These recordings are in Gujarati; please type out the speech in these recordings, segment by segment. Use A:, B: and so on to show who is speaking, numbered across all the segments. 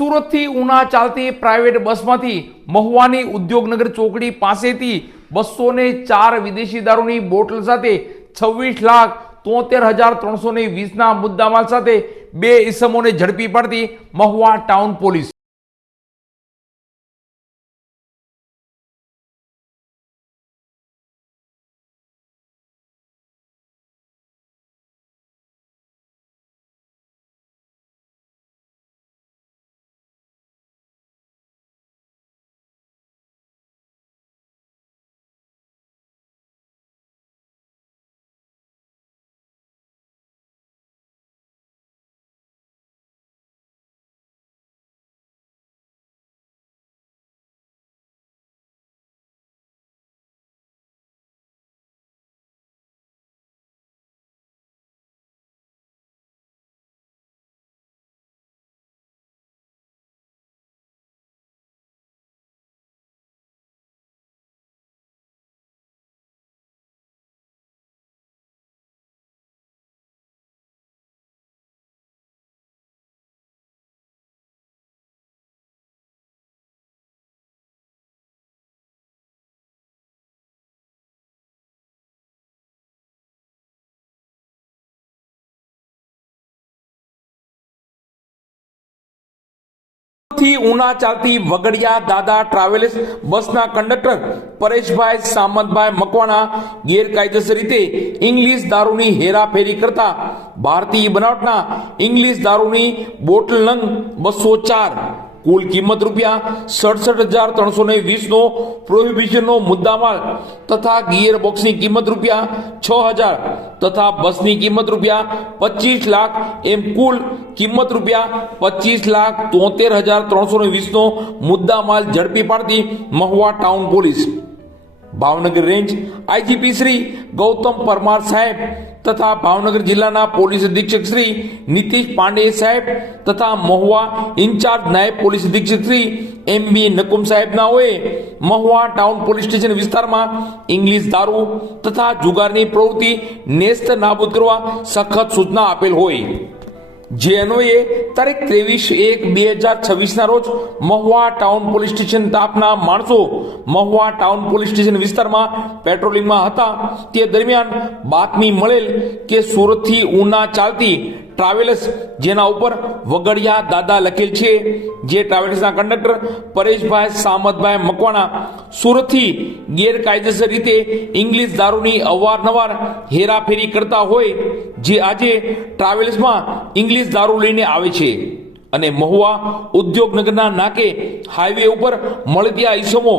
A: સુરતથી ઉના ચાલતી પ્રાઇવેટ બસમાંથી મહુવાની ઉદ્યોગનગર ચોકડી પાસેથી બસો ને ચાર વિદેશી દારૂની બોટલ સાથે છવ્વીસ લાખ તોતેર હજાર ત્રણસો ને વીસના મુદ્દામાલ સાથે બે ઇસમોને ઝડપી પાડતી મહુવા ટાઉન પોલીસ. થી ઉના ચાલતી વગડિયા દાદા ટ્રાવેલ્સ બસના કંડક્ટર પરેશભાઈ સામંતભાઈ મકવાણા ગેરકાયદેસર રીતે ઇંગ્લિશ દારૂની હેરાફેરી કરતા ભારતીય બનાવટના ઇંગ્લિશ દારૂની બોટલ નંગ બસો ચાર કુલ કિંમત રૂપિયા સડસઠ હજાર ત્રણસો ને વીસનો પ્રોહિબિશનનો મુદ્દામાલ તથા ગિયર બોક્સની કિંમત રૂપિયા છ હજાર તથા બસની કિંમત રૂપિયા પચીસ લાખ એમ કુલ કિંમત રૂપિયા પચીસ લાખ તોતેર હજાર ત્રણસો ને વીસનો મુદ્દામાલ ઝડપી પાડતી Mahuva town police. Bhavnagar range. IGP Shri Gautam Parmar સાહેબ તથા ભાવનગર જિલ્લાના પોલીસ અધિક્ષક શ્રી નીતિશ પાંડે સાહેબ તથા મહુવા ઇન્ચાર્જ નાયબ પોલીસ અધિક્ષક શ્રી એમ બી નકુમ સાહેબનાઓએ મહુવા ટાઉન પોલીસ સ્ટેશન વિસ્તારમાં ઇંગ્લિશ દારૂ તથા જુગારની પ્રવૃત્તિ નેસ્ત નાબૂદ કરવા સખત સૂચના આપેલ હોય. જે અન્વયે તારીખ ત્રેવીસ એક બે હજાર છવ્વીસના રોજ મહુવા ટાઉન પોલીસ સ્ટેશન તાપના માણસો મહુવા ટાઉન પોલીસ સ્ટેશન વિસ્તારમાં પેટ્રોલિંગમાં હતા. તે દરમિયાન બાતમી મળેલ કે સુરતથી ઉના ચાલતી ટ્રાવેલર્સ જેના ઉપર વગડિયા દાદા લખેલ છે, જે ટ્રાવેલ્સના કંડક્ટર પરેશભાઈ સામતભાઈ મકવાણા સુરતથી ગેરકાયદેસર રીતે ઇંગ્લિશ દારૂની અવારનવાર હેરાફેરી કરતા હોય, જે આજે ટ્રાવેલ્સમાં ઇંગ્લિશ દારૂ લઈને આવે છે. અને મહુવા ઉદ્યોગનગરના નાકે હાઈવે ઉપર મળતી આ ઈસમો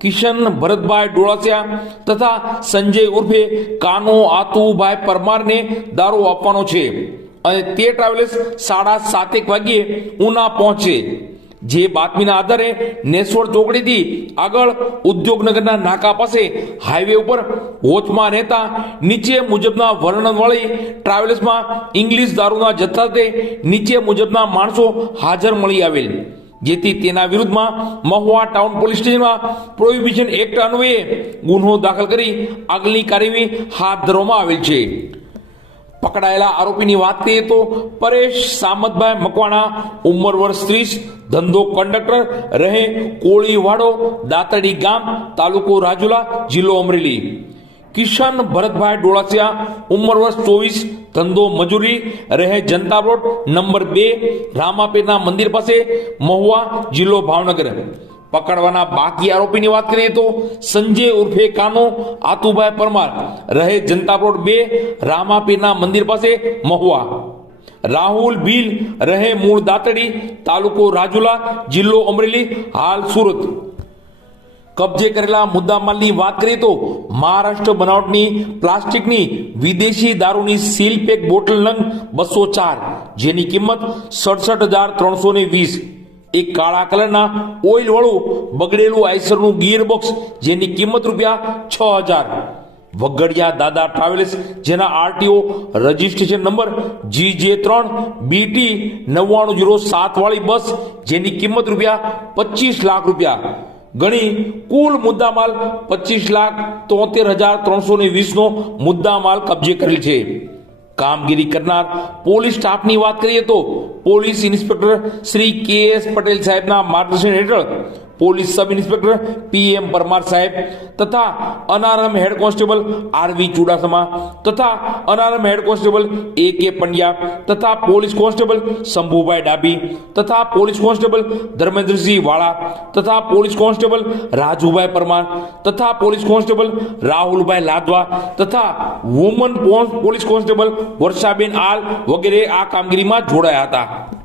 A: કિશન ભરતભાઈ ડોળાસિયા તથા સંજય ઉર્ફે કાનો આતુભાઈ પરમારને દારૂ આપવાનો છે. અને તે ટ્રાવેલર્સ સાડા સાતેક વાગ્યે ઉના પહોંચે. જે બાતમીના આધારે નેસવડ ચોકડીથી આગળ ઉદ્યોગનગરના નાકા પાસે હાઈવે ઉપર વોચમાં રહેતા નીચે મુજબના વર્ણનવાળી ટ્રાવેલ્સમાં ઇંગ્લિશ દારૂના જથ્થા સાથે નીચે મુજબના માણસો હાજર મળી આવેલ. જેથી તેના વિરુદ્ધમાં મહુવા ટાઉન પોલીસ સ્ટેશનમાં પ્રોહિબિશન એક્ટ અન્વયે ગુનો દાખલ કરી આગળની કાર્યવાહી હાથ ધરવામાં આવેલ છે. પકડાયેલા આરોપીની વાત કરીએ તો પરેશ સામતભાઈ મકવાણા, ઉંમર વર્ષ ત્રીસ, ધંધો કંડક્ટર, રહે કોળીવાડો, દાતરડી ગામ, તાલુકો રાજુલા, જિલ્લો અમરેલી. કિશન ભરતભાઈ ડોળાસિયા, ઉંમર વર્ષ ચોવીસ, ધંધો મજૂરી, રહે જનતા રોડ નંબર બે રામાપેના મંદિર પાસે, મહુવા, જિલ્લો ભાવનગર. પકડવાના બાકી આરોપીની વાત કરીએ તો સંજય ઉર્ફે કાનો, આતુભાઈ પરમાર, રહે જનતા રોડ બે, રામાપીરના મંદિર પાસે મહુવા. રાહુલ ભીલ, રહે મૂળ દાતડી, તાલુકો રાજુલા, જિલ્લો અમરેલી, હાલ સુરત. કબજે કરેલા મુદ્દામાલની વાત કરીએ તો મહારાષ્ટ્ર બનાવટની પ્લાસ્ટિકની વિદેશી દારૂની સીલ પેક બોટલ નંગ બસો ચાર, જેની કિંમત સડસઠ હજાર ત્રણસો ને વીસ. એક કાળા કલરના ઓઇલ વાળું બગડેલું આઈસરનું ગિયર બોક્સ જેની કિંમત રૂપિયા છ હજાર. વગડિયા દાદા ટ્રાવેલ્સ, જેના આરટીઓ રજિસ્ટ્રેશન નંબર જી જે ત્રણ, બીટી નવ્વાણું જીરો સાત વાળી બસ, જેની કિંમત રૂપિયા પચીસ લાખ રૂપિયા. ગણી કુલ મુદ્દામાલ પચીસ લાખ તોતેર હજાર ત્રણસો ને વીસનો મુદ્દામાલ કબજે કરેલ છે. કામગીરી કરનાર પોલીસ સ્ટાફની વાત કરીએ તો પોલીસ ઇન્સ્પેક્ટર શ્રી કે એસ પટેલ સાહેબના માર્ગદર્શન હેઠળ police sub inspector P M Parmar સાહેબ તથા unarmed head constable R V Chudasama તથા અનારમ હેડ કોન્સ્ટેબલ એ કે પંડ્યા તથા પોલીસ કોન્સ્ટેબલ શંભુભાઈ ડાબી તથા પોલીસ કોન્સ્ટેબલ ધર્મેન્દ્રસિંહ વાળા તથા પોલીસ કોન્સ્ટેબલ રાજુભાઈ પરમાર તથા પોલીસ કોન્સ્ટેબલ રાહુલભાઈ લાદવા તથા વુમન પોલીસ કોન્સ્ટેબલ વર્ષાબેન આલ વગેરે આ કામગીરીમાં જોડાયા હતા